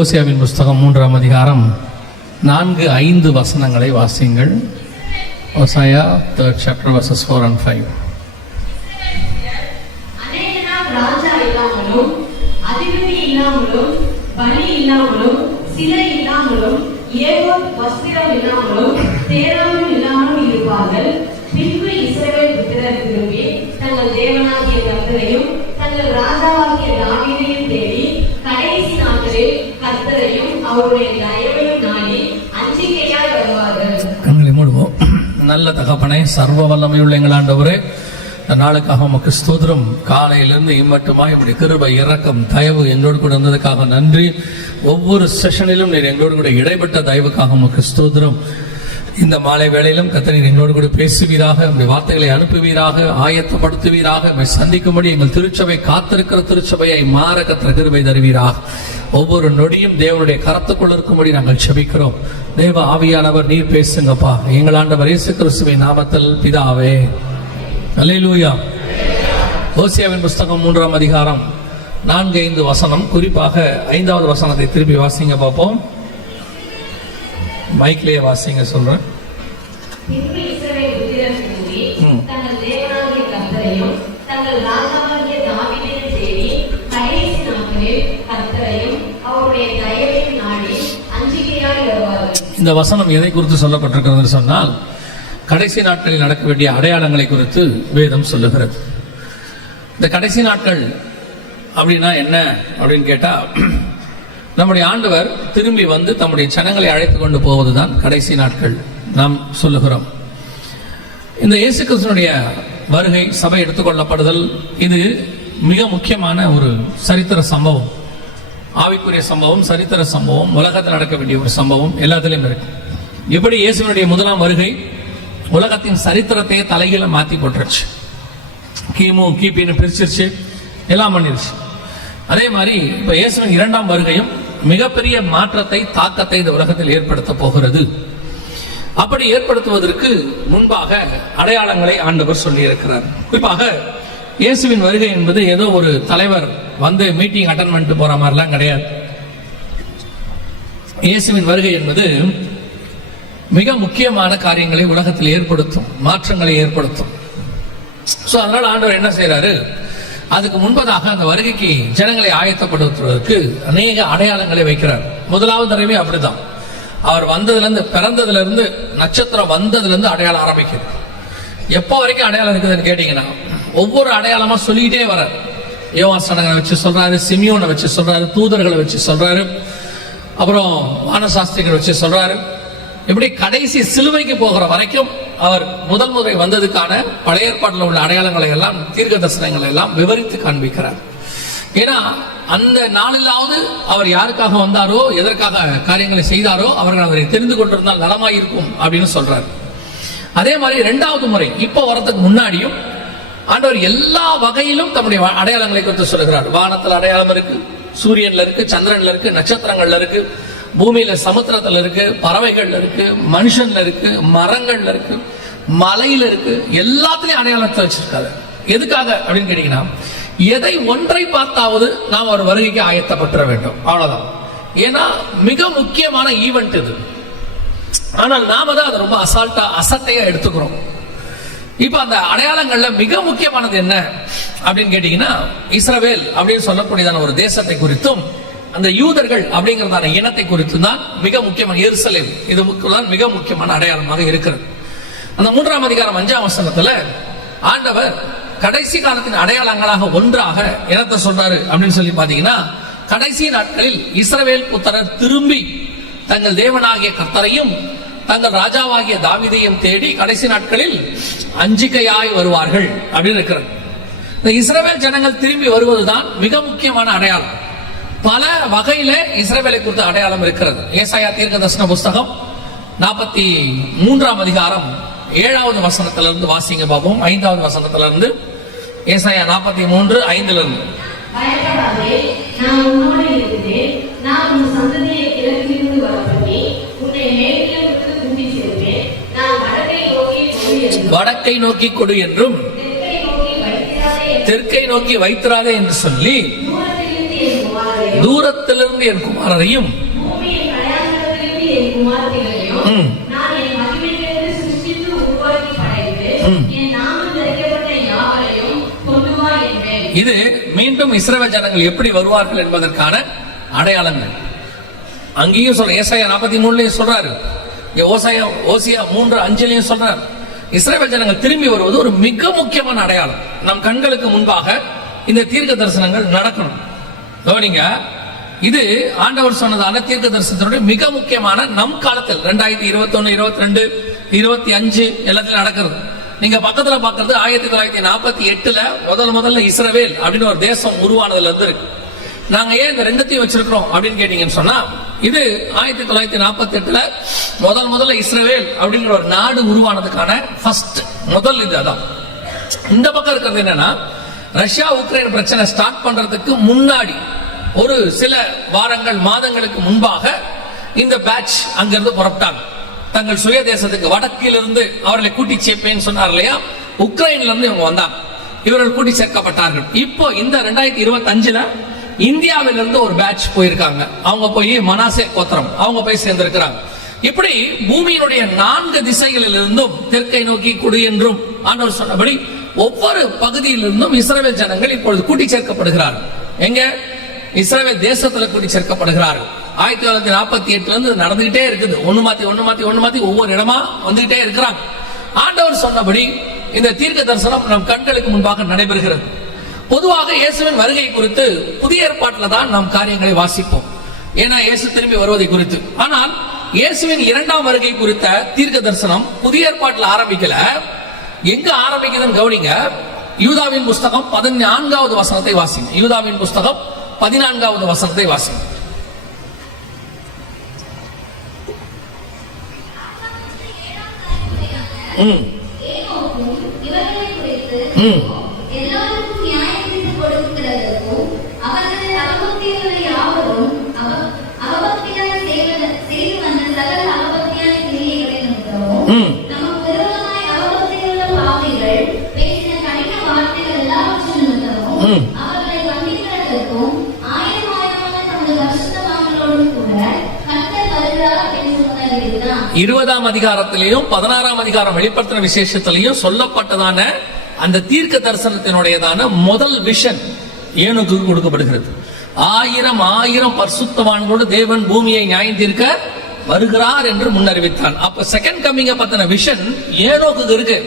ஓசியாவின் புஸ்தகம் 3ஆம் அதிகாரம் 4-5 வசனங்களை வாசியுங்கள். ஓசாயா 3rd chapter verses 4 and 5. ராஜா இல்லாமலும் அதிபதி இல்லாமலும் பலி இல்லாமலும் சிலை இல்லாமலும் ஏகோத் வஸ்திரம் இல்லாமலும் தேராமும் இல்லாமலும் இருப்பார்கள். பின்பு இஸ்ரவேல் புத்திரர் திரும்பி தங்கள் தேவனாகிய கர்த்தரையும் தங்கள் ராஜாவாகிய தாவீதையும் தேடி கடைசி நாட்களில் கர்த்தரையும் அவருடைய தயவையும் நாடி அஞ்சிக்கையாய் வருவார்கள். கண்களை மூடுவோம். நல்ல தகப்பனே, சர்வ வல்லமையுள்ள எங்கள் ஆண்டவரே, இந்த நாளுக்காக உமக்கு ஸ்தோத்திரம். காலையிலிருந்து இம்மட்டுமாய் உடைய கிருபை, இரக்கம், தயவு எங்களோடு கூட இருந்ததுக்காக நன்றி. ஒவ்வொரு செஷனிலும் நீர் எங்களோடு கூட இடைப்பட்ட தயவுக்காக உமக்கு ஸ்தோத்திரம். இந்த மாலை வேளையிலும் கர்த்தர் எங்களோடு கூட பேசுவீராக, உடைய வார்த்தைகளை அனுப்புவீராக, ஆயத்தப்படுத்துவீராக. சந்திக்கும்படி எங்கள் திருச்சபை காத்திருக்கிற திருச்சபையை மாற கர்த்தர் கிருபை தருவீராக. ஒவ்வொரு நொடியும் தேவனுடைய கரத்துக்குள் இருக்கும்படி நாங்கள் செபிக்கிறோம். தேவ ஆவியானவர் நீர் பேசுங்கப்பா. எங்கள் ஆண்டவர் இயேசு கிறிஸ்துவின் நாமத்தில் பிதாவே, அல்லேலூயா. ஓசியாவின் புஸ்தகம் 3ஆம் அதிகாரம் 4-5 வசனம், குறிப்பாக 5வது வசனத்தை திருப்பி வாசிங்க பார்ப்போம். மைக்லயே வாசிங்க சொல்றேன். இந்த வசனம் எதை குறித்து சொல்லப்பட்டிருக்கிறது சொன்னால், கடைசி நாட்களில் நடக்க வேண்டிய அடையாளங்களை குறித்து வேதம் சொல்லுகிறது. இந்த கடைசி நாட்கள் அப்படின்னா என்ன அப்படின்னு கேட்டா, நம்முடைய ஆண்டவர் திரும்பி வந்து தம்முடைய ஜனங்களை அழைத்து கொண்டு போவதுதான் கடைசி நாட்கள் நாம் சொல்லுகிறோம். இந்த இயேசு கிறிஸ்துவினுடைய வருகை, சபை எடுத்துக்கொள்ளப்படுதல், இது மிக முக்கியமான ஒரு சரித்திர சம்பவம். ஆவிக்குரிய சம்பவம், சரித்திர சம்பவம், உலகத்தில் நடக்க வேண்டிய ஒரு சம்பவம் எல்லாத்திலையும் இருக்கு. எப்படி இயேசுவினுடைய முதலாம் வருகை உலகத்தின் சரித்திரத்தையே தலைகீழ மாத்தி போட்டுருச்சு, கிமு கிபின்னு பிரிச்சிருச்சு, எல்லாம் பண்ணிருச்சு. அதே மாதிரி இப்ப இயேசுவின் 2ஆம் வருகையும் மிகப்பெரிய மாற்றத்தை, தாக்கத்தை இந்த உலகத்தில் ஏற்படுத்த போகிறது. அப்படி ஏற்படுத்துவதற்கு முன்பாக அடையாளங்களை ஆண்டவர் சொல்லி இருக்கிறார். குறிப்பாக இயேசுவின் வருகை என்பது ஏதோ ஒரு தலைவர் வந்து மீட்டிங் அட்டெண்ட் பண்ணிட்டு போற மாதிரிலாம் கிடையாது. இயேசுவின் வருகை என்பது மிக முக்கியமான காரியங்களை உலகத்தில் ஏற்படுத்தும், மாற்றங்களை ஏற்படுத்தும். சோ அதனால ஆண்டவர் என்ன செய்யறாரு, அதுக்கு முன்பதாக அந்த வருகைக்கு ஜனங்களை ஆயத்தப்படுத்துவதற்கு அநேக அடையாளங்களை வைக்கிறார். முதலாவது தடவை அப்படிதான். அவர் வந்ததுல இருந்து, பிறந்ததுல இருந்து, நட்சத்திரம் வந்ததுல இருந்து அடையாளம் ஆரம்பிக்குது. எப்போ வரைக்கும் அடையாளம் இருக்குதுன்னு கேட்டீங்கன்னா, ஒவ்வொரு அடையாளமா சொல்லிக்கிட்டே வர. யோவாசனங்களை வச்சு சொல்றாரு, சிமியோனை வச்சு சொல்றாரு, தூதர்களை வச்சு சொல்றாரு, அப்புறம் வானசாஸ்திரிகளை வச்சு சொல்றாரு. இப்படி கடைசி சிலுவைக்கு போகிற வரைக்கும் அவர் முதல் முறை வந்ததுக்கான பழைய ஏற்பாட்டில் உள்ள அடையாளங்களை எல்லாம், தீர்க்க தரிசனங்களை எல்லாம் விவரித்து காண்பிக்கிறார். ஏன்னா அந்த நாளிலாவது அவர் யாருக்காக வந்தாரோ, எதற்காக காரியங்களை செய்தாரோ, அவர்கள் அவரை தெரிந்து கொண்டிருந்தால் நலமாய் இருக்கும் அப்படின்னு சொல்றாரு. அதே மாதிரி 2வது முறை இப்ப வரதுக்கு முன்னாடியும் ஆண்டவர் எல்லா வகையிலும் தம்முடைய அடையாளங்களை குறித்து சொல்லுகிறார். வானத்தில் அடையாளம் இருக்கு, சூரியன்ல இருக்கு, சந்திரன்ல இருக்கு, நட்சத்திரங்கள்ல இருக்கு, பூமியில சமுத்திரத்துல இருக்கு, பறவைகள்ல இருக்கு, மனுஷன்ல இருக்கு, மரங்கள்ல இருக்கு, மலையில இருக்கு, எல்லாத்திலையும் அடையாளத்தை வச்சிருக்காரு. எதுக்காக அப்படின்னு கேட்டீங்கன்னா, எதை ஒன்றை பார்த்தாவது நாம் ஒரு வருகைக்கு ஆயத்தப்பட்ட வேண்டும், அவ்வளவுதான். ஏன்னா மிக முக்கியமான ஈவென்ட் இது. ஆனால் நாம தான் அதை ரொம்ப அசட்டையா எடுத்துக்கிறோம். இப்ப அந்த அடையாளங்கள்ல மிக முக்கியமானது என்ன அப்படின்னு கேட்டீங்கன்னா, இஸ்ரவேல் அப்படின்னு சொல்லக்கூடியதான ஒரு தேசத்தை குறித்தும், அந்த யூதர்கள் அப்படிங்கிறதான இனத்தை குறித்து தான் மிக முக்கியமான எருசலேம், இதுதான் மிக முக்கியமான அடையாளமாக இருக்கிறது. அந்த 3ஆம் அதிகாரம் 5ஆம் வசனத்துல ஆண்டவர் கடைசி காலத்தின் அடையாளங்களாக ஒன்றாக இனத்தை சொல்றாரு அப்படின்னு சொல்லி பாத்தீங்கன்னா, கடைசி நாட்களில் இஸ்ரவேல் புத்திரர் திரும்பி தங்கள் தேவனாகிய கர்த்தரையும் தங்கள் ராஜாவாகிய தாவீதையும் தேடி கடைசி நாட்களில் அஞ்சிக்கையாய் வருவார்கள் அப்படின்னு இருக்கிறது. இந்த இஸ்ரவேல் ஜனங்கள் திரும்பி வருவதுதான் மிக முக்கியமான அடையாளம். பல வகையில இஸ்ரவேலை குறித்த அடையாளம் இருக்கிறது. ஏசாயா தீர்க்க தரிசன புஸ்தகம் 43ஆம் அதிகாரம் 7வது வசனத்திலிருந்து வாசிங்க பாப்போம். 5வது வசனத்திலிருந்து ஏசாயா 43:5 பயப்படாதே, நான் உன்னோடு இருக்கிறேன். நான் உன் சந்ததியை கிழக்கிலிருந்து வரப்பண்ணி உன்னை மேற்கிலிருந்து கூட்டி சேர்ப்பேன். நான் வடக்கை நோக்கி கொடு என்றும் தெற்கை நோக்கி வைத்திராதே என்று சொல்லி குமாரரையும் தூரத்திலிருந்து என் குமாரரையும் பூமியின் கடையாந்தரத்திலிருந்து என் குமாரத்திகளையும் நான் என் மகிமையிலிருந்து சிருஷ்டித்து உருவாக்கி படைத்து என் நாமம் தரிக்கப்பட்ட யாவரையும் கொண்டு வா என்பேன். இது மீண்டும் இஸ்ரவேல் ஜனங்கள் எப்படி வருவார்கள் என்பதற்கான அடையாளங்கள். அங்கேயும் சொல்ற ஏசாயா 43 சொல்றாரு, ஓசியா 3:5 சொல்றாரு. இஸ்ரவேல் ஜனங்கள் திரும்பி வருவது ஒரு மிக முக்கியமான அடையாளம். நம் கண்களுக்கு முன்பாக இந்த தீர்க்க தரிசனங்கள் நடக்கணும். கவனிங்க, இது ஆண்டவர் சொன்னதான தீர்க்க தரிசனத்தினுடைய மிக முக்கியமான நம் காலத்தில் 2021, 22, 25 எல்லாத்திலும் நடக்கிறது. நீங்க பக்கத்துல பாக்குறது 1948 முதல்ல இஸ்ரவேல் அப்படின்னு ஒரு தேசம் உருவானதுல இருந்து இருக்கு. நாங்க ஏன் இந்த ரெண்டுத்தையும் வச்சிருக்கிறோம் அப்படின்னு கேட்டீங்கன்னு சொன்னா, இது 1948 முதல்ல இஸ்ரவேல் அப்படிங்கிற ஒரு நாடு உருவானதுக்கான முதல் இது அதான். இந்த பக்கம் இருக்கிறது என்னன்னா, ரஷ்யா உக்ரைன் பிரச்சனை ஸ்டார்ட் பண்றதுக்கு முன்னாடி ஒரு சில வாரங்கள் மாதங்களுக்கு முன்பாக இந்த பேட்ச் அங்கிருந்து புறப்பட்டாங்க. தங்கள் சுய தேசத்துக்கு வடக்கிலிருந்து அவர்களை கூட்டி சேர்ப்பேன்னு சொன்னார் இல்லையா, உக்ரைன்ல இருந்து இவங்க வந்தாங்க. இவர்கள் கூட்டி சேர்க்கப்பட்டார்கள். இப்போ இந்த 2025 இந்தியாவிலிருந்து ஒரு பேட்ச் போயிருக்காங்க. அவங்க போய் மனாசே கோத்திரம் அவங்க போய் சேர்ந்திருக்கிறாங்க. இப்படி பூமியினுடைய 4 திசைகளில் இருந்தும் தெற்கை நோக்கி குடி என்றும் ஆண்டவர் சொன்னபடி ஒவ்வொரு பகுதியிலிருந்தும் இஸ்ரவேல் ஜனங்கள் இப்பொழுது கூட்டி சேர்க்கப்படுகிறார்கள். எங்க? இஸ்ரவேல் தேசத்துல கூட்டி சேர்க்கப்படுகிறார்கள். 1948 இருந்து நடந்துகிட்டே இருக்குது. ஒண்ணு மாத்தி ஒவ்வொரு இடமா வந்துகிட்டே இருக்கிறாங்க. ஆண்டவர் சொன்னபடி இந்த தீர்க்க தரிசனம் நம் கண்களுக்கு முன்பாக நடைபெறுகிறது. பொதுவாக இயேசுவின் வருகை குறித்து புதிய ஏற்பாட்டில் தான் நாம் காரியங்களை வாசிப்போம், ஏன்னா இயேசு திரும்பி வருவதை குறித்து. ஆனால் இயேசுவின் 2ஆம் வருகை குறித்த தீர்க்க தரிசனம் புதிய ஏற்பாட்டில் ஆரம்பிக்கல. எங்க ஆரம்பிக்குதுன்னு கவனிங்க. யூதாவின் புஸ்தகம் 14வது வசனத்தை வாசிங்க. யூதாவின் புஸ்தகம் 14வது வசனத்தை வாசிங்க. இருபதாம் அதிகாரத்திலையும் 16ஆம் அதிகாரம் வெளிப்படுத்தின விசேஷத்திலையும் சொல்லப்பட்டதான அந்த தீர்க்க தரிசனத்தினுடையதான முதல் விஷன் ஏனோக்கு கொடுக்கப்படுகிறது. 1000 பரிசுத்தவான்களோடு தேவன் பூமியை நியாயம் தீர்க்க வருகிறார் என்று முன்னறிவித்தான். அப்ப செகண்ட் கம்மிங்க பத்தின விஷன் ஏனோக்கு இருக்கு.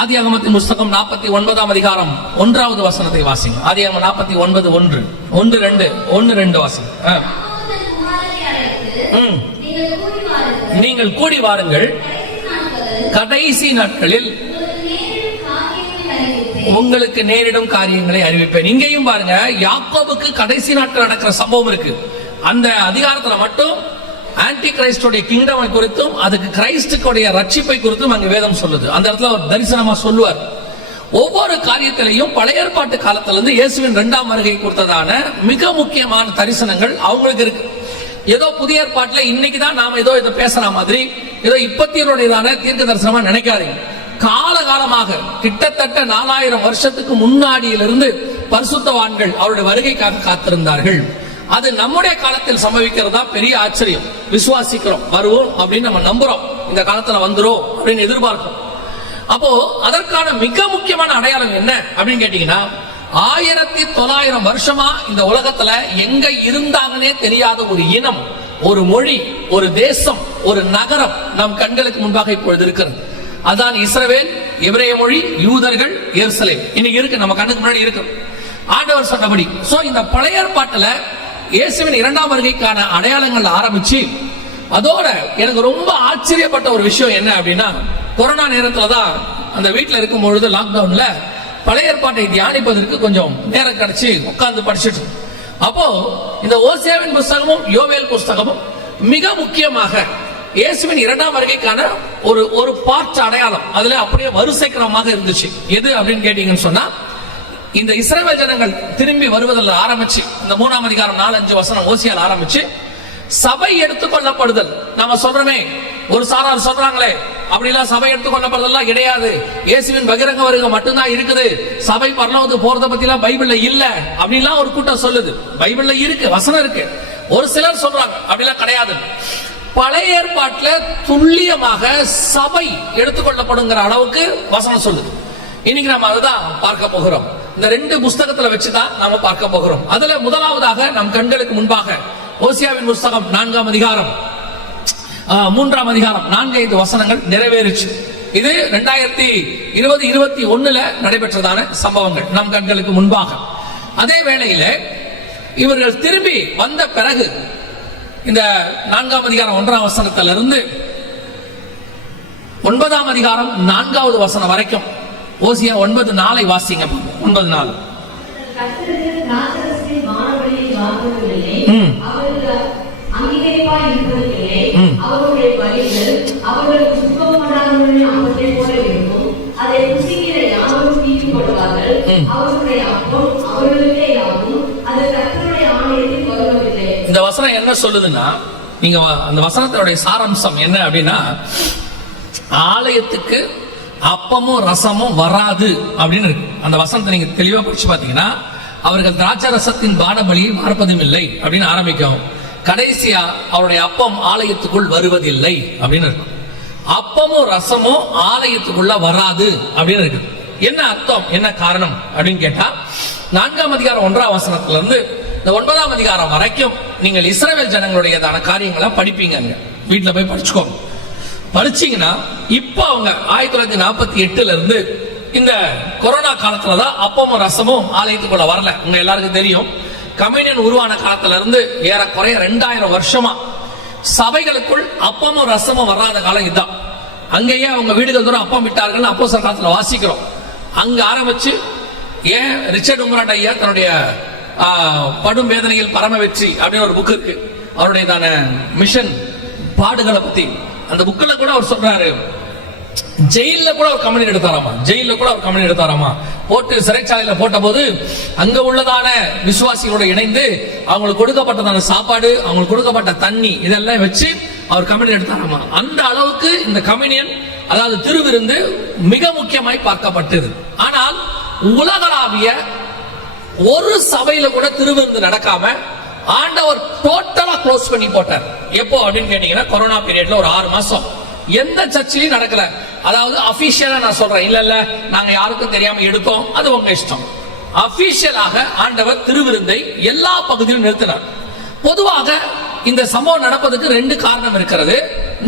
ஆதியாகமத்தின் புஸ்தகம் 49ஆம் அதிகாரம் 1வது வசனத்தை வாசிங்க. ஆதியாகமம் 49:1, 1-2 வாசிங்க. நீங்கள் கூடி வாருங்கள், கடைசி நாட்களில் உங்களுக்கு நேரிடும் காரியங்களை அறிவிப்பேன். இங்கேயும் பாருங்க, யாக்கோபுக்கு கடைசி நாட்கள் நடக்கிற சம்பவம் இருக்கு. அந்த அதிகாரத்துல மட்டும் ஆன்டி கிரைஸ்டோடைய கிங்டம் குறித்தும் அதுக்கு கிரைஸ்டுடைய ரட்சிப்பை குறித்தும் அங்க வேதம் சொல்லுது. அந்த இடத்துல ஒரு தரிசனமா சொல்லுவார். ஒவ்வொரு காரியத்திலையும் பழைய ஏற்பாட்டு காலத்திலிருந்து இயேசுவின் 2ஆம் வருகை குறித்ததான மிக முக்கியமான தரிசனங்கள் அவங்களுக்கு இருக்கு. ஏதோ புதிய ஏற்பாட்டுல இன்னைக்குதான் நாம ஏதோ இதை பேசுற மாதிரி ஏதோ இப்பத்தியனுடையதான தீர்க்க தரிசனமா நினைக்காதீங்க. காலகாலமாக கிட்டத்தட்ட 4000 வருஷத்துக்கு முன்னாடியிலிருந்து பரிசுத்தவான்கள் அவருடைய வருகைக்காக காத்திருந்தார்கள். அது நம்முடைய காலத்தில் சம்பவிக்கிறதா பெரிய ஆச்சரியம். விசுவாசிக்கிறோம், வருவோம் அப்படின்னு நம்ம நம்புறோம், இந்த காலத்துல வந்துரும் அப்படின்னு எதிர்பார்க்கிறோம். அப்போ அதற்கான மிக முக்கியமான அடையாளம் என்ன அப்படின்னு கேட்டீங்கன்னா, 1900 வருஷமா இந்த உலகத்துல எங்க இருந்தாங்கன்னே தெரியாத ஒரு இனம், ஒரு மொழி, ஒரு தேசம், ஒரு நகரம் நம் கண்களுக்கு முன்பாக இப்பொழுது இருக்கிறது. அதான் இஸ்ரவேல், எபிரேய மொழி, யூதர்கள், எருசலேம். இன்னைக்கு இருக்கு, நம்ம கண்ணுக்கு முன்னாடி இருக்கு. ஆண்டவர் சொன்னபடி சோ இந்த பழைய ஏற்பாட்டுல இயேசுவின் 2ஆம் வருகைக்கான அடையாளங்கள் ஆரம்பிச்சு, அதோட எனக்கு ரொம்ப ஆச்சரியப்பட்ட ஒரு விஷயம் என்ன அப்படின்னா, கொரோனா நேரத்துலதான் அந்த வீட்டுல இருக்கும் பொழுது லாக்டவுன்ல பழைய ஏற்பாட்டை தியானிப்பதற்கு கொஞ்சம் நேரம் கிடைச்சு உட்கார்ந்து படிச்சுட்டு, அப்போ இந்த ஓசியாவின் புஸ்தகமும் யோவேல் புஸ்தகமும் மிக முக்கியமாக இயேசுவின் 2ஆம் வருகைக்கான ஒரு பார்ட் அடையாளம் அதுல அப்படியே வரிசைக்கிரமாக இருந்துச்சு. எது அப்படின்னு கேட்டீங்கன்னு சொன்னா, இந்த இஸ்ரவேல் ஜனங்கள் திரும்பி வருவதில் ஆரம்பிச்சு இந்த 3ஆம் அதிகாரம் 4-5 வசனம் ஓசியால் ஆரம்பிச்சு சபை எடுத்துக்கொள்ளப்படுதல். நாம சொல்றோமே, ஒரு சாரார் சொல்றாங்களே அப்படிலாம் சபை எடுத்துக்கொள்ளப்படுறதெல்லாம் கிடையாது, இயேசுவின் பகிரங்க வருகை மட்டும்தான் இருக்குது, சபை பரலோகத்துக்கு போறத பத்தி எல்லாம் பைபிள்ல இல்ல அப்படின்லாம் ஒரு கூட்டம் சொல்லுது. பைபிள்ல இருக்கு, வசனம் இருக்கு. ஒரு சிலர் சொல்றாங்க அப்படிலாம் கிடையாது. பழைய ஏற்பாட்டுல துல்லியமாக சபை எடுத்துக்கொள்ளப்படுங்கிற அளவுக்கு வசனம் சொல்லுது. இன்னைக்கு நம்ம அதுதான் பார்க்க போகிறோம். இந்த 2 புஸ்தகத்துல வச்சுதான் நாம பார்க்க போகிறோம். அதுல முதலாவதாக நம் கண்களுக்கு முன்பாக ஓசியாவின் புஸ்தகம் 4ஆம் அதிகாரம் 3ஆம் அதிகாரம் 4-5 வசனங்கள் நிறைவேறுச்சு. இது 2020-21 நடைபெற்றதான சம்பவங்கள் நம் கண்களுக்கு முன்பாக. அதே வேளையில இவர்கள் திரும்பி வந்த பிறகு இந்த 4ஆம் அதிகாரம் 1ஆம் வசனத்திலிருந்து 9ஆம் அதிகாரம் 4வது வசனம் வரைக்கும் ஓசியா 9:4 வாசிங்க. 9:4. கர்த்தருக்கு திராட்சரசத்தின் பானபலியை வாங்குவதில்லை, அவருக்கு அங்கீகரிப்பாய் இருப்பதில்லை. அவருடைய பலிகள் அவர்களுக்கு சுத்தமானவர்களின் அப்பத்தை போல இருக்கும். அதை புசிக்கிற யாவரும் தீட்டுப்படுவார்கள். அவருடைய அப்பம் அவர்களுக்கே ஆகும். அது கர்த்தருடைய ஆலயத்தில் வருவதில்லை. இந்த வசனம் என்ன சொல்லுதுன்னா, நீங்க அந்த வசனத்தினுடைய சாராம்சம் என்ன அப்படின்னா, ஆலயத்துக்கு அப்பமும் ரசமும் வராது அப்படின்னு இருக்கு. அந்த வசனத்தை நீங்க தெளிவா படிச்சு பாத்தீங்கன்னா, அவர்கள் திராட்சை ரசத்தின் பானபலியை பார்ப்பதும் இல்லை அப்படின்னு ஆரம்பிக்கும். கடைசியா அவருடைய அப்பம் ஆலயத்துக்குள் வருவதில்லை அப்படின்னு இருக்கு. அப்பமும் ரசமும் ஆலயத்துக்குள்ள வராது அப்படின்னு இருக்கு. என்ன அர்த்தம், என்ன காரணம் அப்படின்னு கேட்டா, 4ஆம் அதிகாரம் 1ஆம் வசனத்துல இருந்து இந்த 9ஆம் அதிகாரம் வரைக்கும் நீங்கள் இஸ்ரவேல் ஜனங்களுடையதான காரியங்களை படிப்பீங்க. வீட்டுல போய் படிச்சுக்கோங்க. படிச்சீங்கன்னா இப்ப அவங்க 1948 இருந்து இந்த கொரோனா காலத்துலதான் அப்பமும் ரசமும் ஆலயத்துக்குள்ள வரல. உங்க எல்லாருக்கும் தெரியும், கம்யூனியன் உருவான காலத்துல இருந்து ஏறக்குறைய 2000 வருஷமா சபைகளுக்குள் அப்பமும் ரசமும் வராத காலம் இதுதான். அங்கேயே அவங்க வீடுகள் தூரம் அப்பம் விட்டார்கள் அப்போஸ்தலர் காலத்துல வாசிக்கிறோம். அங்க ஆரம்பிச்சு ஏன் ரிச்சர்ட் உம்ராண்ட் ஐயா தன்னுடைய படும் வேதனையில் பரம வெற்றி அப்படின்னு ஒரு புக் இருக்கு, அவருடைய மிஷன் பாடுகளை பத்தி. அந்த புக்ல கூட அவர் சொல்றாரு, ஜெயில கூட ஒரு கம்யூனியன் எடுத்தாராமா. போட்டு சிறைச்சாலையில போட்ட போது அங்க உள்ளதான விசுவாசிகளோட இணைந்து அவங்களுக்கு கொடுக்கப்பட்டதான சாப்பாடு, அவங்களுக்கு கொடுக்கப்பட்ட தண்ணி, இதெல்லாம் வச்சு அவர் கம்யூனியன் எடுத்தாராமா. அந்த அளவுக்கு இந்த கம்யூனியன், அதாவது திருவிருந்து மிக முக்கியமாய் பார்க்கப்பட்டது. ஆனால் உலகளாவிய ஒரு சபையில கூட திருவிருந்து நடக்காம ஆண்டவர் டோட்டலா க்ளோஸ் பண்ணி போட்டார். எப்போ அப்படின்னு கேட்டீங்கன்னா, கொரோனா பீரியட்ல ஒரு 6 மாசம் எந்த சர்ச்சிலையும் நடக்கல. அதாவது அபிஷியலா நான் சொல்றேன், இல்ல நாங்க யாருக்கும் தெரியாம எடுத்தோம், அது உங்க இஷ்டம். அபிஷியலாக ஆண்டவர் திருவிருந்தை எல்லா பகுதியிலும் நிறுத்தினார். பொதுவாக இந்த சம்பவம் நடப்பதற்கு 2 காரணம் இருக்கிறது.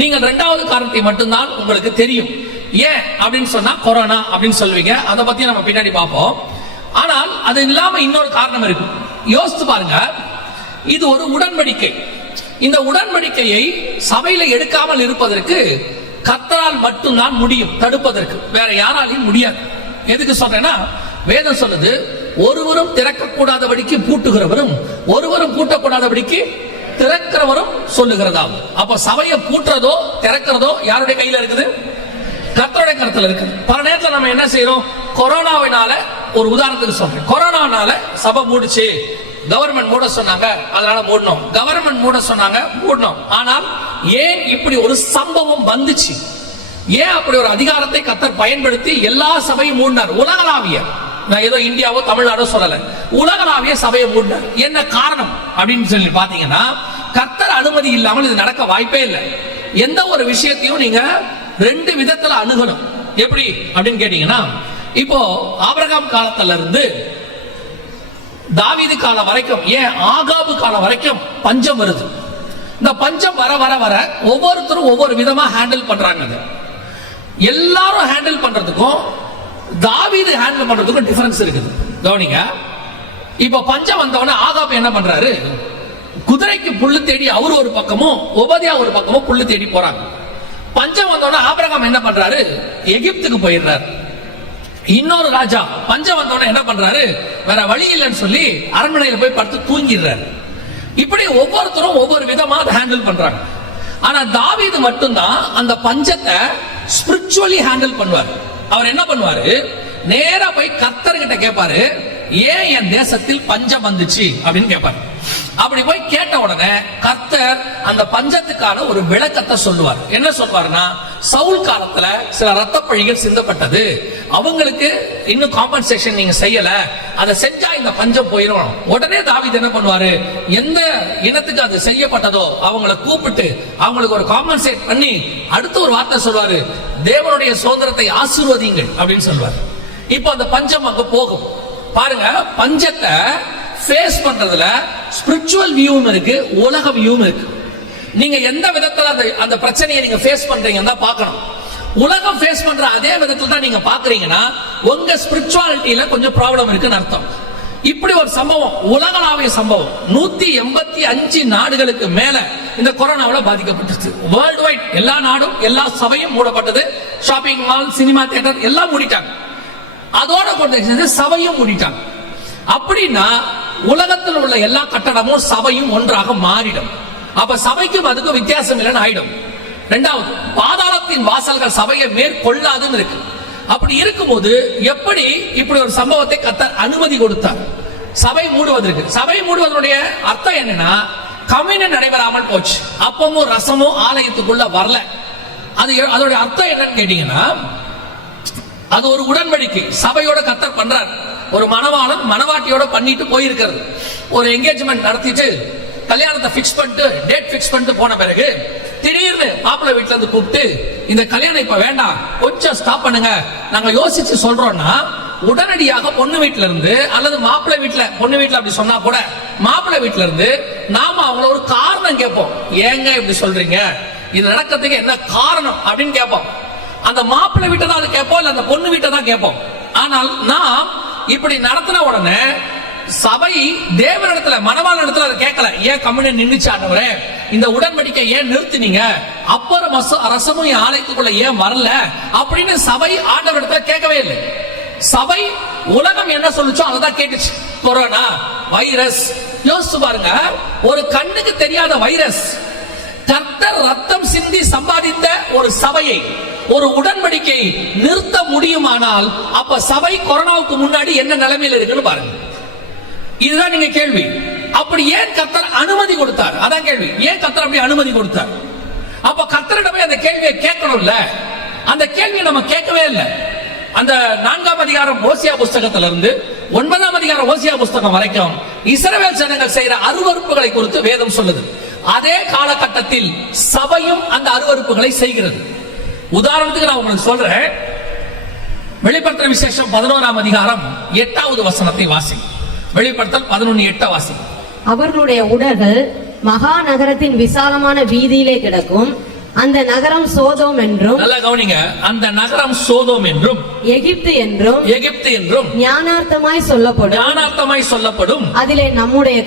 நீங்கள் 2வது காரணத்தை மட்டும்தான் உங்களுக்கு தெரியும். ஏன் அப்படின்னு சொன்னா கொரோனா அப்படின்னு சொல்லுவீங்க, அதை பத்தி நம்ம பின்னாடி பார்ப்போம். ஆனால் அது இல்லாம இன்னொரு காரணம் இருக்கு. யோசித்து பாருங்க, இது ஒரு உடன்படிக்கை. இந்த உடன்படிக்கையை சபையில எடுக்காமல் இருப்பதற்கு கர்த்தரால் மட்டும்தான் முடியும், தடுப்பதற்கு வேற யாராலையும் முடியாது. எதுக்கு சொல்றேன்னா, வேதம் சொல்லுது, ஒருவரும் திறக்கக்கூடாதபடிக்கு பூட்டுகிறவரும் ஒருவரும் பூட்டக்கூடாதபடிக்கு திறக்கிறவரும் சொல்லுகிறதா. அப்ப சபையை பூட்டுறதோ திறக்கிறதோ யாருடைய கையில இருக்குது? கர்த்தருடைய கருத்துல இருக்குது. பல நேரத்தில் நம்ம என்ன செய்யறோம், கொரோனாவினால ஒரு உதாரணத்துக்கு சொல்றேன், கொரோனானால சபை மூடுச்சு, கவர்மெண்ட் மூட சொன்னாங்க, அதனால மூடணும், கவர்மெண்ட் மூட சொன்னாங்க, மூடணும். ஆனால் ஏன் இப்படி ஒரு சம்பவம் வந்துச்சு? ஏன் அப்படி ஒரு அதிகாரத்தை கர்த்தர் பயன்படுத்தி எல்லா சபையும் மூடினார்? உலகளாவிய, நான் ஏதோ இந்தியாவோ தமிழ்நாடோ சொல்லல, உலகளாவிய சபையை மூடினார். என்ன காரணம் அப்படின்னு சொல்லி பாத்தீங்கன்னா, கர்த்தர் அனுமதி இல்லாமல் இது நடக்க வாய்ப்பே இல்லை. எந்த ஒரு விஷயத்தையும் நீங்க 2 விதத்துல அணுகணும். எப்படி அப்படின்னு கேட்டீங்கன்னா, இப்போ ஆபிரகாம் காலத்துல இருந்து தாவீது காலம் வரைக்கும், ஏன் ஆகாபு காலம் வரைக்கும் பஞ்சம் வருது. இந்த பஞ்சம் வர வர வர ஒவ்வொருத்தரும் ஒவ்வொரு விதமா ஹேண்டில் பண்றாங்க. எல்லாரும் ஹேண்டில் பண்றதுக்கும் தாவீது ஹேண்டில் பண்றதுக்கும் டிஃபரன்ஸ் இருக்குது. கவனிங்க, இப்ப பஞ்சம் வந்தவன ஆகாபு என்ன பண்றாரு, குதிரைக்கு புல்லு தேடி அவர் ஒரு பக்கமும் ஒபதியா ஒரு பக்கமும் புல்லு தேடி போறாங்க. பஞ்சம் வந்தவன ஆபிரகாம் என்ன பண்றாரு, எகிப்துக்கு போயிடுறாரு. இன்னொரு ராஜா பஞ்சம் வந்தவன என்ன பண்றாரு, வேற வழி இல்லைன்னு சொல்லி அரண்மனையில போய் படுத்து தூங்கிடுறாரு. இப்படி ஒவ்வொருத்தரும் ஒவ்வொரு விதமா ஹேண்டில் பண்றாங்க. ஆனா தாவீது மட்டும்தான் அந்த பஞ்சத்தை ஸ்பிரிச்சுவலி ஹேண்டில் பண்ணுவார். அவர் என்ன பண்ணுவாரு, நேரா போய் கர்த்தர்கிட்ட கேட்பாரு, ஏன் என் தேசத்தில் பஞ்சம் வந்துச்சு அப்படின்னு கேட்பாரு. அப்படி போய் கேட்ட உடனே கர்த்தர் அந்த பஞ்சத்துக்கான ஒரு விளக்கத்தை சொல்லுவார். என்ன சொல்வார்னா, சவுல் காலத்துல சில ரத்த பழிகள் சிந்தப்பட்டது, அவங்களுக்கு இன்னும் காம்பன்சேஷன் நீங்க செய்யல, அதை செஞ்சா இந்த பஞ்சம் போயிடும். உடனே தாவீது என்ன பண்ணுவாரு, எந்த இனத்துக்கு அது செய்யப்பட்டதோ அவங்களை கூப்பிட்டு அவங்களுக்கு ஒரு காம்பன்சேட் பண்ணி அடுத்த ஒரு வார்த்தை சொல்வாரு, தேவனுடைய சுதந்திரத்தை ஆசீர்வதிங்கள் அப்படின்னு சொல்வார். இப்போ அந்த பஞ்சம் அங்க போகும். பாருங்க, பஞ்சத்தை ஃபேஸ் பண்றதுல ஸ்பிரிச்சுவல் வியூவும் இருக்கு, உலக வியூவும் இருக்கு. நீங்க எந்த விதத்துல அந்த பிரச்சனையை நீங்க ஃபேஸ் பண்றீங்கன்னு தான் பார்க்கணும். உலகம் ஃபேஸ் பண்ற அதே விதத்துல தான் நீங்க பாக்குறீங்கன்னா உங்க ஸ்பிரிச்சுவாலிட்டியில கொஞ்சம் ப்ராப்ளம் இருக்குன்னு அர்த்தம். இப்படி ஒரு சம்பவம், உலகளாவிய சம்பவம், 185 நாடுகளுக்கு மேல இந்த கொரோனாவால பாதிக்கப்பட்டது. வேர்ல்டு வைட் எல்லா நாடும் எல்லா சபையும் மூடப்பட்டது. ஷாப்பிங் மால், சினிமா தியேட்டர் எல்லாம் மூடிட்டாங்க. அதோட கொண்டு சபையும் மூடிட்டாங்க. அப்படின்னா உலகத்தில் உள்ள எல்லா கட்டடமும் சபையும் ஒன்றாக மாறிடும். அப்ப சபைக்கும் அதுக்கும் வித்தியாசம் இல்லைன்னு ஆயிடும். இரண்டாவது, பாதாளத்தின் வாசல்கள் சபையை மேற்கொள்ளாதுன்னு இருக்கு. அப்படி இருக்கும்போது எப்படி இப்படி ஒரு சம்பவத்தை கர்த்தர் அனுமதி கொடுத்தார் சபை மூடுவதற்கு? சபை மூடுவதனுடைய அர்த்தம் என்னன்னா, கம்யூனியன் நடைபெறாமல் போச்சு, அப்பமும் ரசமும் ஆலயத்துக்குள்ள வரல. அதோட அர்த்தம் என்னன்னு கேட்டீங்கன்னா, அது ஒரு உடன்படிக்கை சபையோட கர்த்தர் பண்றார். ஒரு மணவாளன் மணவாட்டியோட பண்ணிட்டு போயிருக்கிறது, ஒரு என்கேஜ்மெண்ட் நடத்திட்டு கல்யாணத்தை பிக்ஸ் பண்ணிட்டு டேட் பிக்ஸ் பண்ணிட்டு போன பிறகு திடீர்னு மாப்பிள்ளை வீட்டுல இருந்து கூப்பிட்டு இந்த கல்யாணம் இப்ப வேண்டாம், கொஞ்சம் ஸ்டாப் பண்ணுங்க, நாங்க யோசிச்சு சொல்றோம்னா உடனடியாக பொண்ணு வீட்டுல இருந்து அல்லது மாப்பிள்ளை வீட்டுல, பொண்ணு வீட்டுல அப்படி சொன்னா கூட மாப்பிள்ளை வீட்டுல இருந்து நாம அவங்கள ஒரு காரணம் கேட்போம். ஏங்க இப்படி சொல்றீங்க, இது நடக்கிறதுக்கு என்ன காரணம் அப்படின்னு கேட்போம். அந்த மாப்பிள்ளை வீட்டை தான் அது கேட்போம், இல்ல அந்த பொண்ணு வீட்டை தான் கேட்போம். ஆனால் நாம் இப்படி நடத்தின உடனே சபை தேவனிடத்துல, மணவாள இடத்துல அதை கேட்கல. ஏன் கம்யூனியன் நின்னுச்சு ஆண்டவரே, இந்த உடன்படிக்கை ஏன் நிறுத்தினீங்க, அப்புறம் ரசமும் ஆலயத்துக்குள்ள ஏன் வரல அப்படின்னு சபை ஆண்டவரிடத்துல கேட்கவே இல்லை. சபை உலகம் என்ன சொல்லுச்சோ அதான் கேட்டுச்சு. கொரோனா வைரஸ், யோசிச்சு பாருங்க, ஒரு கண்ணுக்கு தெரியாத வைரஸ் கர்த்தர் ரத்தம் சிந்தி சம்பாதித்த ஒரு சபையை, ஒரு உடன்படிக்கை நிறுத்த முடியுமானால் அப்ப சபை கொரோனாவுக்கு முன்னாடி என்ன நிலைமையில் இருக்குன்னு பாருங்க. இதுதான் நீங்க கேள்வி. அப்படி ஏன் கர்த்தர் அனுமதி கொடுத்தார்? அதான் கேள்வி. ஏன் கர்த்தர் அப்படி அனுமதி கொடுத்தார்? அப்ப கர்த்தரிடமே அந்த கேள்வியை கேட்கணும்ல. அந்த கேள்வியை நம்ம கேட்கவே இல்லை. அந்த 4ஆம் அதிகாரம் ஓசியா புஸ்தகத்துல இருந்து 9ஆம் அதிகாரம் ஓசியா புஸ்தகம் வரைக்கும் இஸ்ரவேல் ஜனங்கள் செய்யற அருவருப்புகளை குறித்து வேதம் சொல்லுது. அதே காலகட்டத்தில் சபையும் அந்த அருவருப்புகளை செய்கிறது. உதாரணத்துக்கு நான் உங்களுக்கு சொல்றேன். வெளிப்படுத்தல் விசேஷம் 11ஆம் அதிகாரம் 8வது வசனத்தை வாசி. வெளிப்படுத்தல் 11:8 வாசி. அவர்களுடைய உடல்கள் மகா நகரத்தின் விசாலமான வீதியிலே கிடக்கும். அந்த நகரம் சோதோம் என்றும், நல்லா கவனிங்க, அந்த நகரம் சோதோம் என்றும் எகிப்து என்றும் ஞானார்த்தமாய் சொல்லப்படும். அதிலே நம்முடைய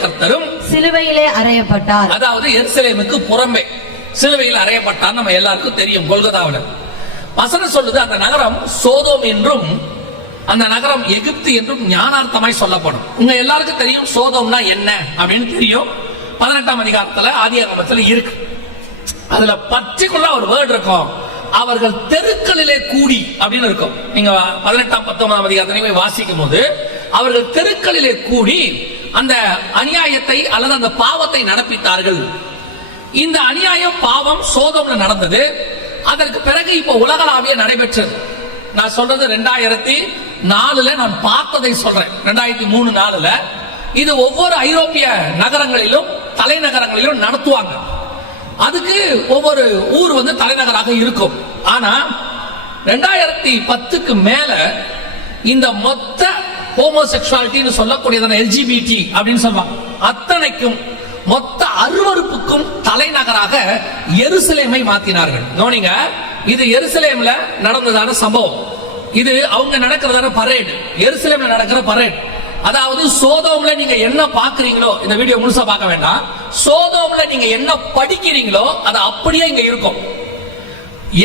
கர்த்தரும் சிலுவையிலே அறையப்பட்டார். அதாவது எருசலேமுக்கு புறம்பே சிலுவையில் அறையப்பட்டார். நம்ம எல்லாருக்கும் தெரியும். கொல்கத்தாவில் வசனம் சொல்லுது, அந்த நகரம் சோதோம் என்றும் அந்த நகரம் எகிப்து என்றும் ஞானார்த்தமாய் சொல்லப்படும். உங்க எல்லாருக்கும் தெரியும் சோதோம்னா என்ன அப்படின்னு தெரியும். 18ஆம் அதிகாரத்துல ஆதியாகமத்துல இருக்கு. அதுல பர்டிகுலரா ஒரு வேர்ட் இருக்கும், அவர்கள் தெருக்களிலே கூடி அப்படின்னு இருக்கும். நீங்க 18ஆம் 19ஆம் அதிகாரத்திலே வாசிக்கும் போது அவர்கள் தெருக்களிலே கூடி அந்த அநியாயத்தை அல்லது அந்த பாவத்தை நடப்பித்தார்கள். இந்த அநியாயம் பாவம் சோதோம்ல நடந்தது. அதற்கு பிறகு இப்ப உலகளாவிய நடைபெற்றது. நான் சொல்றது 2004 நான் பார்த்ததை சொல்றேன். 2003-4 இது ஒவ்வொரு ஐரோப்பிய நகரங்களிலும் தலைநகரங்களிலும் நடத்துவாங்க. அதுக்கு ஒவ்வொரு ஊர் தலைநகராக இருக்கும். ஆனா 2010க்கு மேல இந்த மொத்த ஹோமோசெக்சுவாலிட்டின்னு சொல்லக்கூடியதான LGBT அப்படின்னு சொல்லுவாங்க, அத்தனைக்கும் மொத்த அருவருப்புக்கும் தலைநகராக எருசலேமை மாத்தினார்கள். கவனிங்க, இது எருசலேம்ல நடந்ததான சம்பவம். இது அவங்க நடக்கிறதான பரேட், எருசலேம்ல நடக்கிற பரேட். அதாவது சோதோம்ல நீங்க என்ன பாக்குறீங்களோ, இந்த வீடியோ முழுசா பார்க்க வேண்டாம், சோதோம்ல நீங்க என்ன படிக்கிறீங்களோ அது அப்படியே இங்க இருக்கும்.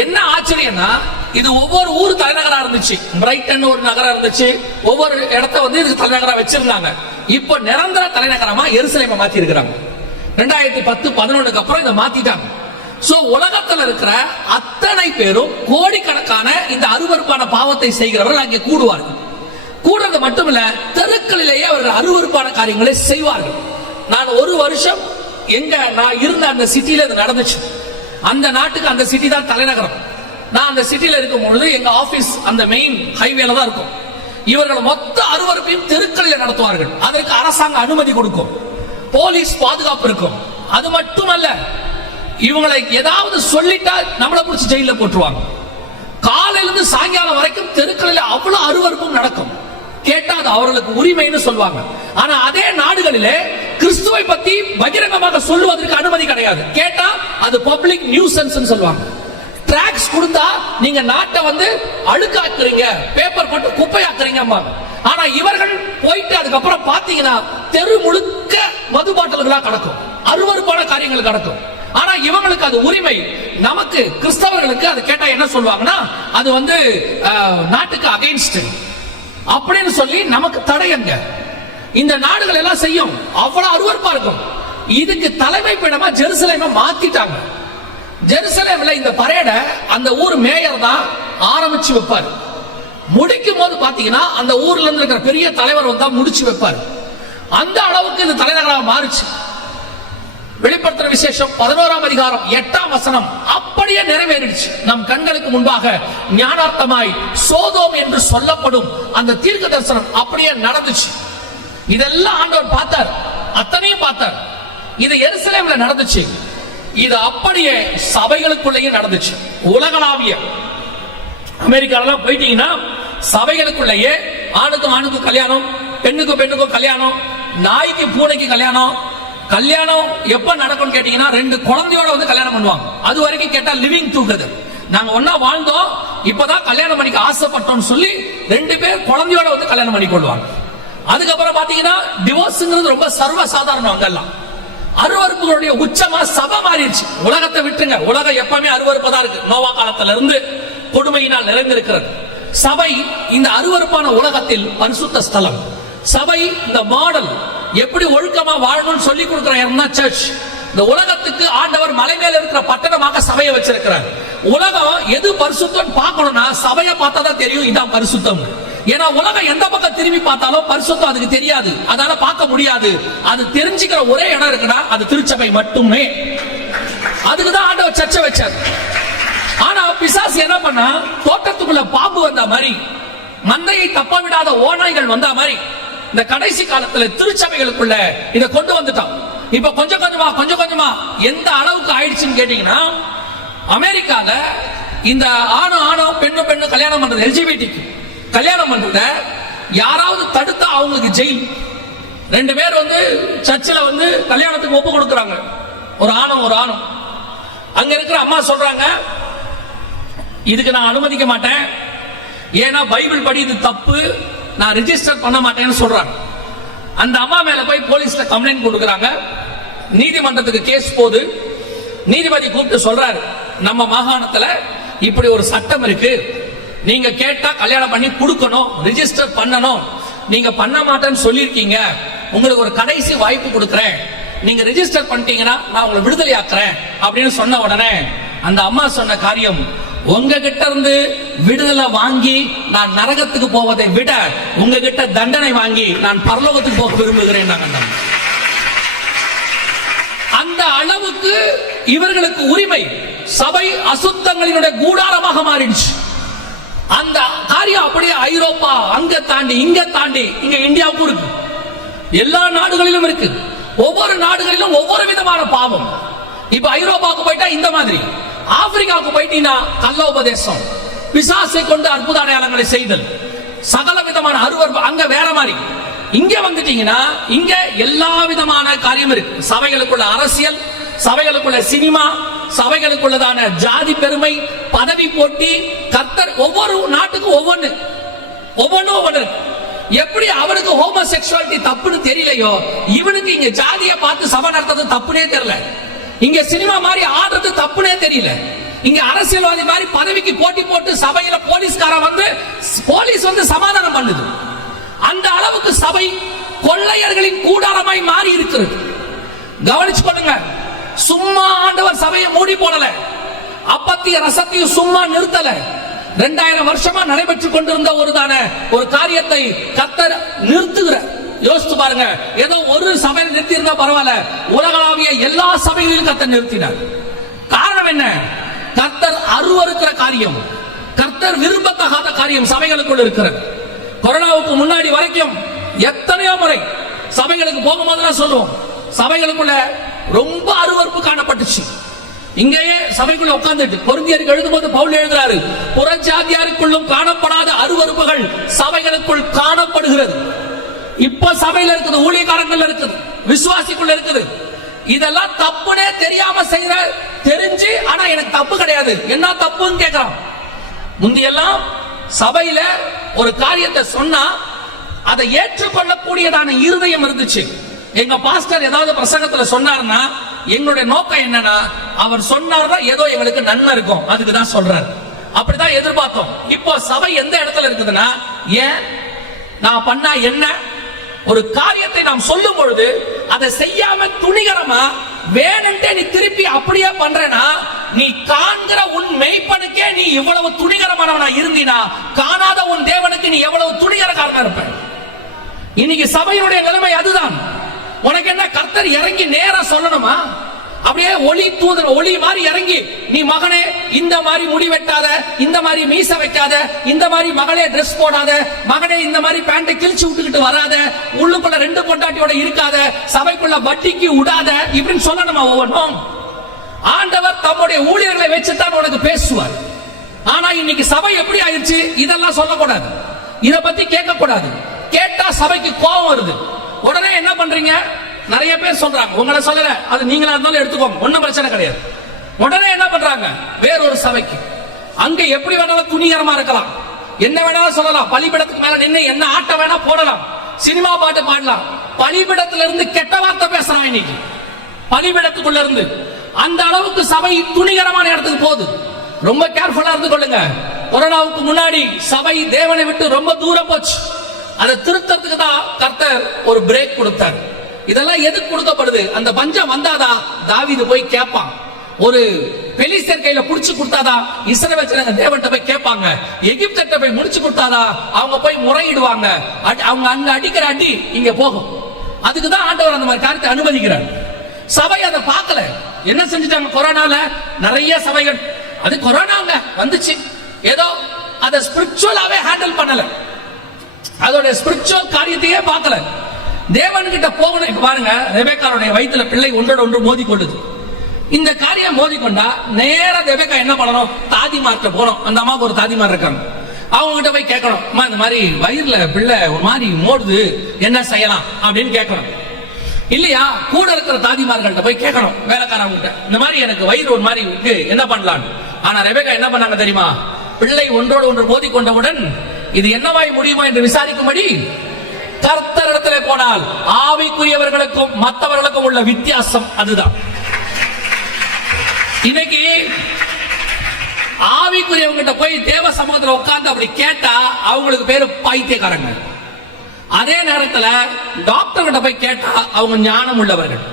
என்ன ஆச்சரியம்னா, இது ஒவ்வொரு ஊர் தலைநகரா இருந்துச்சு. பிரைட்டன் ஒரு நகரம் இருந்துச்சு, ஒவ்வொரு இடத்த இதுக்கு தலைநகரா வச்சிருந்தாங்க. இப்போ நிரந்தர தலைநகரமா எருசலேமை மாத்தி இருக்கிறாங்க. 2010-11க்கு அப்புறம் இதை மாத்திட்டாங்க. சோ உலகத்தில் இருக்கிற அத்தனை பேரும் கோடிக்கணக்கான இந்த அருவருப்பான பாவத்தை செய்கிறவர்கள் அங்கே கூடுவார்கள். கூடுறது மட்டுமில்ல, தெருக்களிலேயே அவர்கள் அருவருப்பான காரியங்களை செய்வார்கள். நான் ஒரு வருஷம் நான் இருந்த அந்த சிட்டில இது நடந்துச்சு. அந்த நாட்டுக்கு அந்த சிட்டி தான் தலைநகரம். நான் அந்த சிட்டில இருக்கும் பொழுது எங்க ஆபீஸ் அந்த மெயின் ஹைவேல தான் இருக்கும். இவர்கள் மொத்த அருவருப்பையும் தெருக்களில் நடத்துவார்கள். அதற்கு அரசாங்க அனுமதி கொடுக்கும், போலீஸ் பாதுகாப்பு இருக்கும். அது மட்டுமல்ல, இவங்களை ஏதாவது சொல்லிட்டா நம்மளை பிடிச்சி ஜெயில போட்டுருவாங்க. காலையிலிருந்து சாயங்காலம் வரைக்கும் தெருக்களில் அவ்வளவு அருவருப்பும் நடக்கும். கேட்டா அது அவர்களுக்கு உரிமைன்னு சொல்லுவாங்க. ஆனா அதே நாடுகளிலே கிறிஸ்துவை பத்தி பகிரங்கமாக சொல்லுவதற்கு அனுமதி கிடையாது. கேட்டா அது பப்ளிக் நியூசன்ஸ் சொல்லுவாங்க. டாக்ஸ் கொடுத்தா நீங்க நாட்டை அழுக்காக்குறீங்க, பேப்பர் போட்டு குப்பையாக்குறீங்க. ஆனா இவர்கள் போயிட்டு அதுக்கப்புறம் பாத்தீங்கன்னா தெரு முழுக்க மது பாட்டில்களா கிடக்கும், அருவருப்பான காரியங்கள் கிடக்கும். ஆனா இவங்களுக்கு அது உரிமை. நமக்கு கிறிஸ்தவர்களுக்கு அது கேட்டா என்ன சொல்லுவாங்கன்னா, அது நாட்டுக்கு அகைன்ஸ்ட் அப்படின்னு சொல்லி நமக்கு தடையங்க. இந்த நாடுகள் எல்லாம் செய்யும், அவ்வளவு அருவருப்பா இருக்கும். இதுக்கு தலைமை பீடமா ஜெருசலேமை மாத்திட்டாங்க. ஜெருசலேம்ல இந்த பரேட அந்த ஊர் மேயர் தான் ஆரம்பிச்சு வைப்பார். முடிக்கும் போது பாத்தீங்கன்னா அந்த ஊர்ல இருந்து இருக்கிற பெரிய தலைவர் வந்தா முடிச்சு வைப்பார். அந்த அளவுக்கு இந்த தலைநகராக மாறுச்சு. வெளிப்படுத்துற விசேஷம் 11ஆம் அதிகாரம் 8ஆம் வசனம் அப்படியே நிறைவேறிடுச்சு. நம் கண்களுக்கு முன்பாக ஞானார்த்தமாய் சோதோம் என்று சொல்லப்படும் அந்த தீர்க்க தரிசனம் அப்படியே நடந்துச்சு. இதெல்லாம் ஆண்டவர் பார்த்தார், அத்தனையும் பார்த்தார். இது எருசலேம்ல நடந்துச்சு. இது அப்படியே சபைகளுக்குள்ளேயும் நடந்துச்சு. உலகளாவிய அமெரிக்காலாம் போயிட்டீங்கன்னா சபைகளுக்குள்ளேயே ஆணுக்கும் ஆணுக்கும் கல்யாணம், பெண்ணுக்கும் பெண்ணுக்கும் கல்யாணம், நாய்க்கு பூனைக்கு கல்யாணம். கல்யாணம் எப்ப நடக்கும் கேட்டீங்கன்னா 2 குழந்தையோட கல்யாணம் பண்ணுவாங்க. அது வரைக்கும் கேட்டா லிவிங் டுகெதர், நாங்க ஒன்னா வாழ்ந்தோம், இப்பதான் கல்யாணம் பண்ணிக்க ஆசைப்பட்டோம் சொல்லி 2 பேர் குழந்தையோட கல்யாணம் பண்ணி கொள்வாங்க. அதுக்கப்புறம் பாத்தீங்கன்னா டிவோர்ஸ்ங்கிறது ரொம்ப சர்வ சாதாரணம். அங்கெல்லாம் அருவருப்புகளுடைய உச்சமா சபை மாறிடுச்சு. உலகத்தை விட்டுருங்க, உலகம் எப்பவுமே அருவருப்பதா இருக்கு. நோவா காலத்துல இருந்து கொடுமையினால் நிறைந்திருக்கிறது. சபை இந்த அருவருப்பான உலகத்தில் பரிசுத்த ஸ்தலம். சபை இந்த மாடல் எப்படி ஒழுக்கமா வாழணும்னு சொல்லி கொடுக்கிற சர்ச். இந்த உலகத்துக்கு ஆண்டவர் மலை மேல இருக்கிற பட்டணமாக சபையை வச்சிருக்கிறார். உலகம் எது பரிசுத்தம் பார்க்கணும்னா சபையை பார்த்தா தான் தெரியும் இதான் பரிசுத்தம். ஏன்னா உலகம் எந்த பக்கம் திரும்பி பார்த்தாலும் பரிசுத்தம் அதுக்கு தெரியாது, அதனால பார்க்க முடியாது. அது தெரிஞ்சுக்கிற ஒரே இடம் இருக்குன்னா அது திருச்சபை மட்டுமே. அதுக்குதான் ஆண்டவர் சர்ச்சை வச்சார். ஆனா பிசாசு என்ன பண்ணா, தோட்டத்துக்குள்ள பாம்பு வந்த மாதிரி, மந்தையை தப்ப விடாத ஓநாய்கள் வந்த மாதிரி இந்த கடைசி காலத்துல திருச்சபைகளுக்குள்ள இதை கொண்டு வந்துட்டான். இப்ப கொஞ்சம் கொஞ்சமா எந்த அளவுக்கு ஆயிடுச்சுன்னு கேட்டீங்கன்னா, அமெரிக்கால இந்த ஆணும் பெண்ணும் கல்யாணம் பண்றது, எல்ஜிபிடிக்கு கல்யாணம் பண்றத யாராவது தடுத்தா அவங்களுக்கு ஜெயில். 2 பேர் சர்ச்சில் கல்யாணத்துக்கு ஒப்பு கொடுக்குறாங்க, ஒரு ஆணும். அங்க இருக்கிற அம்மா சொல்றாங்க, இதுக்கு நான் அனுமதிக்க மாட்டேன், ஏன்னா பைபிள் படி இது தப்பு, நான் ரெஜிஸ்டர் பண்ண மாட்டேன்னு சொல்றாங்க. அந்த அம்மா மேல போய் போலீஸ்ல கம்ப்ளைண்ட் கொடுக்கறாங்க. நீதிமன்றத்துக்கு கேஸ் போகுது. நீதிபதி கூப்பிட்டு சொல்றாரு, நம்ம மாகாணத்துல இப்படி ஒரு சட்டம் இருக்கு, நீங்க கேட்டா கல்யாணம் பண்ணி கொடுக்கணும், ரெஜிஸ்டர் பண்ணணும், நீங்க பண்ண மாட்டேன்னு சொல்லிருக்கீங்க, உங்களுக்கு ஒரு கடைசி வாய்ப்பு கொடுக்கறேன், நீங்க ரெஜிஸ்டர் பண்ணிட்டீங்கன்னா நான் உங்களை விடுதலை ஆக்குறேன் அப்படின்னு சொன்ன உடனே அந்த அம்மா சொன்ன காரியம், உங்ககிட்ட இருந்து விடுதலை வாங்கி நான் நரகத்துக்கு போவதை விட உங்ககிட்ட தண்டனை வாங்கி நான் பரலோகத்துக்கு போக விரும்புகிறேன். அந்த அளவுக்கு இவர்களுக்கு உரிமை. சபை அசுத்தங்களினுடைய கூடாரமாக மாறிடுச்சு. அந்த காரியம் அப்படியே ஐரோப்பா அங்க தாண்டி இங்க தாண்டி இங்க இந்தியாவுக்கும் இருக்கு, எல்லா நாடுகளிலும் இருக்கு. ஒவ்வொரு நாடுகளிலும் ஒவ்வொரு விதமான பாவம். இப்ப ஐரோப்பாவுக்கு போயிட்டா இந்த மாதிரி, ஆப்பிரிக்காவுக்கு போயிட்டீங்கன்னா கள்ள உபதேசம், பிசாசை கொண்டு அற்புத அடையாளங்களை செய்தல், சகல விதமான அருவருப்பு அங்க வேற மாதிரி. இங்க வந்துட்டீங்கன்னா இங்க எல்லா விதமான காரியம் இருக்கு. சபைகளுக்குள்ள அரசியல், சபைகளுக்குள்ள சினிமா, சபைகளுக்குள்ளதான ஜாதி பெருமை, பதவி போட்டி, கர்த்தர் ஒவ்வொரு நாட்டுக்கும் ஒவ்வொன்னு எப்படி அவனுக்கு ஹோமோசெக்சுவாலிட்டி தப்புன்னு தெரியலையோ, இவனுக்கு இங்க ஜாதியை பார்த்து சபை நடத்துறது தப்புனே தெரியல, இங்க சினிமா மாதிரி ஆடுறது தப்புனே தெரியல, இங்க அரசியல்வாதி மாதிரி பதவிக்கு போட்டி போட்டு சபையில போலீஸ் சமாதானம் பண்ணுது. அந்த அளவுக்கு சபை கொள்ளையர்களின் கூடாரமாய் மாறி இருக்கிறது. கவனிச்சு கொள்ளுங்க. சும்மா ஆண்டவர் சபையை மூடி போடல, அப்பத்திய ரசத்தையும் சும்மா நிறுத்தல. 2000 வருஷமா நடைபெற்றுக் கொண்டிருந்த ஒரு காரியத்தை கர்த்தர் நிறுத்துகிறார். யோசித்து பாருங்க, ஏதோ ஒரு சபையில் நிறுத்தி இருந்தா பரவாயில்ல, உலகளாவிய எல்லா சபைகளிலும் கர்த்தர் நிறுத்தினார். காரணம் என்ன? கர்த்தர் அருவருக்கிற காரியம், கர்த்தர் விரும்பத்தகாத காரியம் சபைகளுக்குள் இருக்கிறது. கொரோனாவுக்கு முன்னாடி வரைக்கும் எத்தனையோ முறை சபைகளுக்கு போகும்போதெல்லாம் சொல்லுவோம், சபைகளுக்குள்ள ரொம்ப அருவருப்பு காணப்பட்டுச்சு. இங்கேயே சபைக்குள்ள உட்கார்ந்துட்டு கொரிந்தியருக்கு எழுதும்போது பவுல் எழுதுறாரு, புறஜாதியாருக்குள்ளும் காணப்படாத அருவருப்புகள் சபைகளுக்குள் காணப்படுகிறது. இப்ப சபையில இருக்குது, ஊழியக்காரங்கள் இருக்குது, விசுவாசிக்குள்ள இருக்குது. இதெல்லாம் தப்புனே தெரியாம செய்யற, தெரிஞ்சு ஆனா எனக்கு தப்பு கிடையாது, என்ன தப்புன்னு கேட்கலாம். முந்தியெல்லாம் சபையில ஒரு காரியத்தை சொன்னா அதை ஏற்றுக்கொள்ளக்கூடியதான இருதயம் இருந்துச்சு. எங்க பாஸ்டர் ஏதாவது பிரசங்கத்துல சொன்னார்னா எங்களுடைய நோக்கம் என்னன்னா, அவர் சொன்னார்னா ஏதோ எங்களுக்கு நன்மை இருக்கும், அதுக்கு தான் சொல்றாரு, அப்படிதான் எதிர்பார்த்தோம். இப்போ சபை எந்த இடத்துல இருக்குதுன்னா, ஏன் நான் பண்ணா என்ன, ஒரு காரியத்தை நாம் சொல்லும் பொழுது அதை செய்யாம துணிகரமா வேணும்ட்டே நீ திருப்பி அப்படியே பண்றேனா, நீ காண்கிற உன் மெய்ப்பனுக்கே நீ இவ்வளவு துணிகரமானவனா இருந்தினா, காணாத உன் தேவனுக்கு நீ எவ்வளவு துணிகரக்காரனா இருப்ப. இன்னைக்கு சபையினுடைய நிலைமை அதுதான். உனக்கு என்ன கர்த்தர் இறங்கி நேரா சொல்லணுமா? அப்படியே ஒளி தூதர் ஒளி மாதிரி இறங்கி, நீ மகனே இந்த மாதிரி முடி வெட்டாத, இந்த மாதிரி மீச வைக்காத, இந்த மாதிரி மகளே Dress போடாத, மகனே இந்த மாதிரி பேண்டை கிழிச்சு விட்டுக்கிட்டு வராத, உள்ளுக்குள்ள 2 பொண்டாட்டியோட இருக்காத, சபைக்குள்ள வட்டிக்கு விடாத, இப்படின்னு சொல்லணுமா ஒவ்வொன்றும்? ஆண்டவர் தம்முடைய ஊழியர்களை வச்சுதான் உனக்கு பேசுவார். ஆனா இன்னைக்கு சபை எப்படி ஆயிடுச்சு? இதெல்லாம் சொல்லக்கூடாது, இத பத்தி கேட்க கூடாது. கேட்டா சபைக்கு கோபம் வருது. உடனே என்ன பண்றீங்க? நிறைய பேர் சொல்றாங்க, உங்களை சொல்லல, அது நீங்களா இருந்தாலும் எடுத்துக்கோங்க, ஒன்னும் பிரச்சனை கிடையாது. உடனே என்ன பண்றாங்க? வேறொரு சபைக்கு, அங்க எப்படி வேணாலும் துணிகரமா இருக்கலாம், என்ன வேணாலும் சொல்லலாம், பலிபீடத்துக்கு மேல நின்று என்ன ஆட்ட வேணா போடலாம், சினிமா பாட்டு பாடலாம். பலிபீடத்துல இருந்து கெட்ட வார்த்தை பேசுறான் இன்னைக்கு, பலிபீடத்துக்குள்ள இருந்து. அந்த அளவுக்கு சபை துணிகரமான இடத்துக்கு போகுது. ரொம்ப கேர்ஃபுல்லா இருந்து கொள்ளுங்க. கொரோனாவுக்கு முன்னாடி சபை தேவனை விட்டு ரொம்ப தூரம் போச்சு. அதை திருத்தத்துக்கு தான் கர்த்தர் ஒரு பிரேக் கொடுத்தார். இதெல்லாம் எதுக்கு கொடுக்கப்படுது? அந்த பஞ்சம் வந்தாதான் தாவீது போய் கேட்பான். ஒரு பெலிஸ்தர் கையில புடிச்சு கொடுத்தாதான் இஸ்ரவேல் ஜனங்க தேவன்கிட்ட போய் கேட்பாங்க. எகிப்திட்ட போய் முடிச்சு கொடுத்தாதா அவங்க போய் முறையிடுவாங்க. அவங்க அங்க அடிக்கிற அடி இங்க போகும். அதுக்கு தான் ஆண்டவர் அந்த மாதிரி காரியத்தை அனுமதிக்கிறார். சபை அதை பார்க்கல. என்ன செஞ்சுட்டாங்க? கொரோனால நிறைய சபைகள், அது கொரோனாங்க வந்துச்சு, ஏதோ அதை ஸ்பிரிச்சுவலாவே ஹேண்டில் பண்ணல, அதோட ஸ்பிரிச்சுவல் காரியத்தையே பார்க்கல. தேவன் கிட்ட போகணும். இப்ப பாருங்க, ரெபெக்காவுடைய வயிற்றுல பிள்ளை ஒன்றோட ஒன்று மோதி கொள்ளுது. இந்த காரியம் மோதி கொண்டா நேரா ரெபெக்கா என்ன பண்ணணும்? தாதிமார்ட்ட போனோம். அந்த அம்மாவுக்கு ஒரு தாதிமார் இருக்காங்க, அவங்க கிட்ட போய் கேட்கணும், அம்மா இந்த மாதிரி வயிறுல பிள்ளை ஒரு மாதிரி மோடுது, என்ன செய்யலாம் அப்படின்னு கேட்கணும். இல்லையா, கூட இருக்கிற தாதிமார்கள்ட்ட போய் கேட்கணும், வேலைக்காரங்க, இந்த மாதிரி எனக்கு வயிறு ஒரு மாதிரி இருக்கு, என்ன பண்ணலாம். ஆனா ரெபெக்கா என்ன பண்ணாங்க தெரியுமா? பிள்ளை ஒன்றோடு ஒன்று மோதி கொண்டவுடன் இது என்னவாய் முடியுமா என்று விசாரிக்கும்படி கர்த்தரிடத்திலே போனால் ஆவிக்குரியவர்களுக்கும் மற்றவர்களுக்கும் உள்ள வித்தியாசம் அதுதான். இன்னைக்கு ஆவிக்குரியவங்கிட்ட போய் தேவ சமூகத்தில் உட்கார்ந்து அப்படி கேட்டா அவங்களுக்கு பேரு பைத்தியக்காரங்க. அதே நேரத்தில் டாக்டர் கிட்ட போய் கேட்டா அவங்க ஞானம் உள்ளவர்கள்.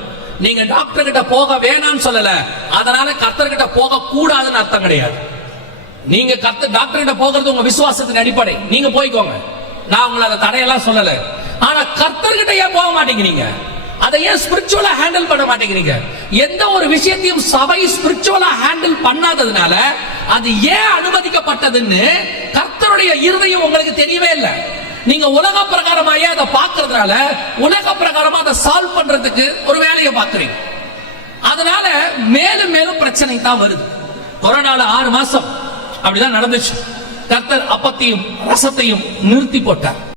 நீங்க டாக்டர் கிட்ட போக வேணாம்னு சொல்லல, அதனால கர்த்தர் கிட்ட போக கூடாதுன்னு அர்த்தம் கிடையாது. நீங்க டாக்டர் கிட்ட போகிறது உங்க விசுவாசத்தின் அடிப்படை, நீங்க போய்க்கோங்க, நான் உங்களை அதை தடையெல்லாம் சொல்லல. ஆனா கர்த்தர் கிட்ட ஏன் போக மாட்டேங்கிறீங்க? அதை ஏன் ஸ்பிரிச்சுவலா ஹேண்டில் பண்ண மாட்டேங்கிறீங்க? எந்த ஒரு விஷயத்தையும் சபை ஸ்பிரிச்சுவலா ஹேண்டில் பண்ணாததுனால அது ஏன் அனுமதிக்கப்பட்டதுன்னு கர்த்தருடைய இருதயம் உங்களுக்கு தெரியவே இல்லை. நீங்க உலக பிரகாரமாயே அதை பார்க்கறதுனால உலக பிரகாரமா அதை சால்வ் பண்றதுக்கு ஒரு வேலையை பார்க்கறீங்க. அதனால மேலும் மேலும் பிரச்சனை தான் வருது. கொரோனால 6 மாசம் அப்படிதான் நடந்துச்சு. கர்த்தர் அப்பத்தையும் ரசத்தையும் நிறுத்தி போட்டார்.